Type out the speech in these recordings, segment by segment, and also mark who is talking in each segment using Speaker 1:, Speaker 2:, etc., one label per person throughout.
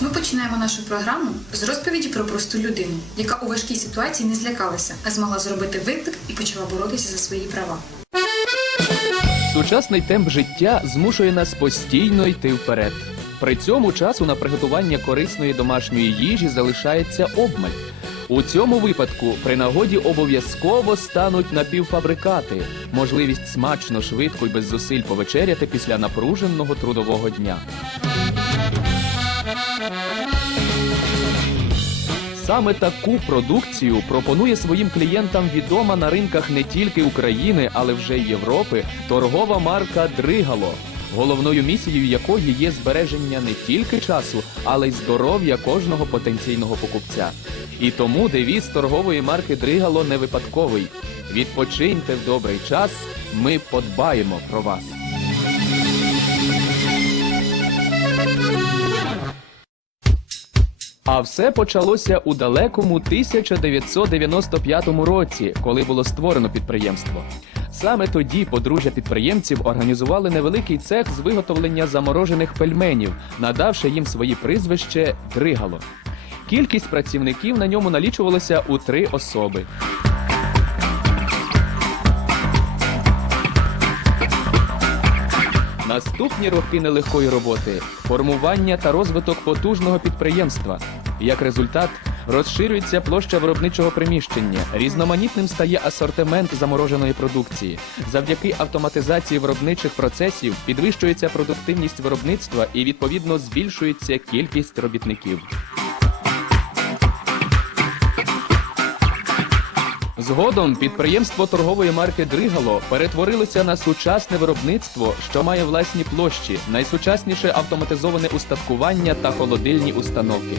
Speaker 1: Ми починаємо нашу програму з розповіді про просту людину, яка у важкій ситуації не злякалася, а змогла зробити виклик і почала боротися за свої права.
Speaker 2: Сучасний темп життя змушує нас постійно йти вперед. При цьому часу на приготування корисної домашньої їжі залишається обмаль. У цьому випадку при нагоді обов'язково стануть напівфабрикати, можливість смачно, швидко і без зусиль повечеряти після напруженого трудового дня. Саме таку продукцію пропонує своїм клієнтам відома на ринках не тільки України, але вже й Європи торгова марка Дригало, головною місією якої є збереження не тільки часу, але й здоров'я кожного потенційного покупця. І тому девіз торгової марки Дригало не випадковий. Відпочиньте в добрий час, ми подбаємо про вас. А все почалося у далекому 1995 році, коли було створено підприємство. Саме тоді подружжя підприємців організували невеликий цех з виготовлення заморожених пельменів, надавши їм свої прізвище Дригало. Кількість працівників на ньому налічувалася у три особи. Наступні роки нелегкої роботи формування та розвиток потужного підприємства. Як результат, розширюється площа виробничого приміщення, різноманітним стає асортимент замороженої продукції. Завдяки автоматизації виробничих процесів підвищується продуктивність виробництва і відповідно збільшується кількість робітників. Згодом підприємство торгової марки Дригало перетворилося на сучасне виробництво, що має власні площі, найсучасніше автоматизоване устаткування та холодильні установки.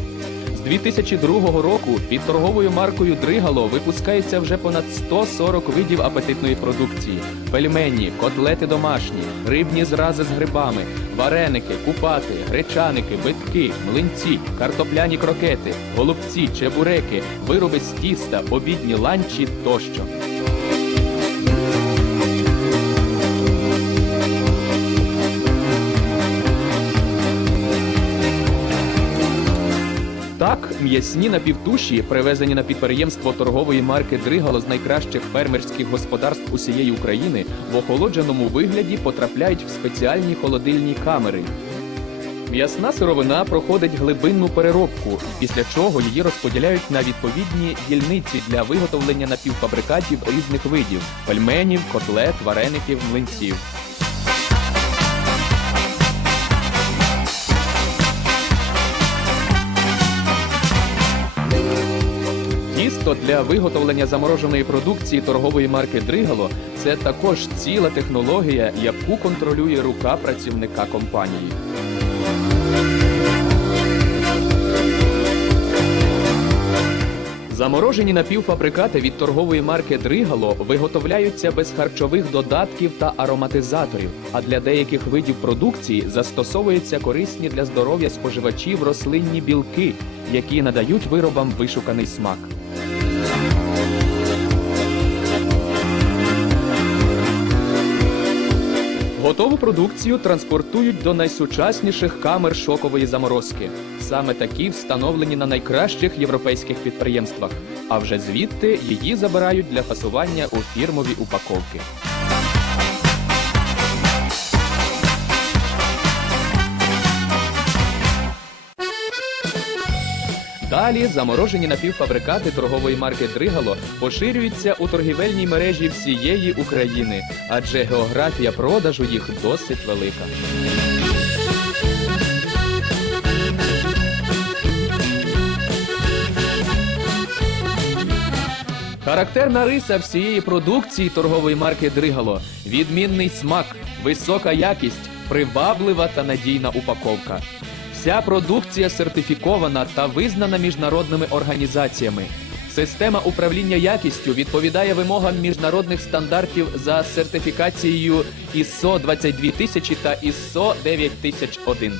Speaker 2: З 2002 року під торговою маркою Дригало випускається вже понад 140 видів апетитної продукції: пельмені, котлети домашні, рибні зрази з грибами, вареники, купати, гречаники, битки, млинці, картопляні крокети, голубці, чебуреки, вироби з тіста, обідні ланчі тощо. Так, м'ясні напівтуші, привезені на підприємство торгової марки Дригало з найкращих фермерських господарств усієї України, в охолодженому вигляді потрапляють в спеціальні холодильні камери. М'ясна сировина проходить глибинну переробку, після чого її розподіляють на відповідні дільниці для виготовлення напівфабрикатів різних видів пельменів, котлет, вареників, млинців. Тісто для виготовлення замороженої продукції торгової марки Дригало це також ціла технологія, яку контролює рука працівника компанії. Заморожені напівфабрикати від торгової марки Дригало виготовляються без харчових додатків та ароматизаторів. А для деяких видів продукції застосовуються корисні для здоров'я споживачів рослинні білки, які надають виробам вишуканий смак. Готову продукцію транспортують до найсучасніших камер шокової заморозки. Саме такі встановлені на найкращих європейських підприємствах. А вже звідти її забирають для фасування у фірмові упаковки. Далі заморожені напівфабрикати торгової марки Дригало поширюються у торгівельній мережі всієї України, адже географія продажу їх досить велика. Характерна риса всієї продукції торгової марки Дригало відмінний смак, висока якість, приваблива та надійна упаковка. Вся продукція сертифікована та визнана міжнародними організаціями. Система управління якістю відповідає вимогам міжнародних стандартів за сертифікацією ISO 22000 та ISO 9001.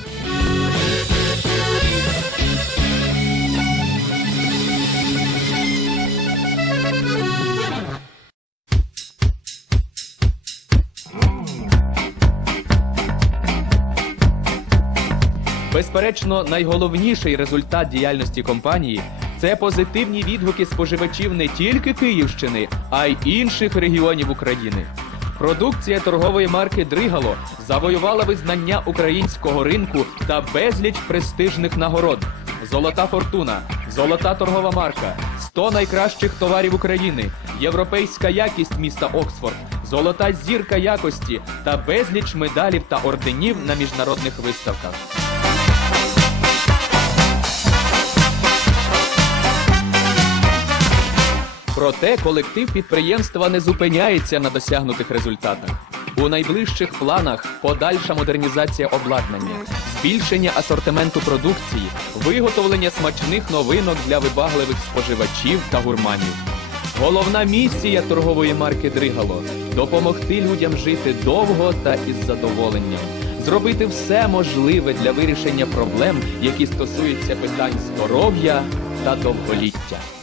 Speaker 2: Безперечно, найголовніший результат діяльності компанії це позитивні відгуки споживачів не тільки Київщини, а й інших регіонів України. Продукція торгової марки Дригало завоювала визнання українського ринку та безліч престижних нагород. Золота фортуна, золота торгова марка, 100 найкращих товарів України, європейська якість міста Оксфорд, золота зірка якості та безліч медалів та орденів на міжнародних виставках. Проте колектив підприємства не зупиняється на досягнутих результатах. У найближчих планах подальша модернізація обладнання, збільшення асортименту продукції, виготовлення смачних новинок для вибагливих споживачів та гурманів. Головна місія торгової марки Дригало допомогти людям жити довго та із задоволенням, зробити все можливе для вирішення проблем, які стосуються питань здоров'я та довголіття.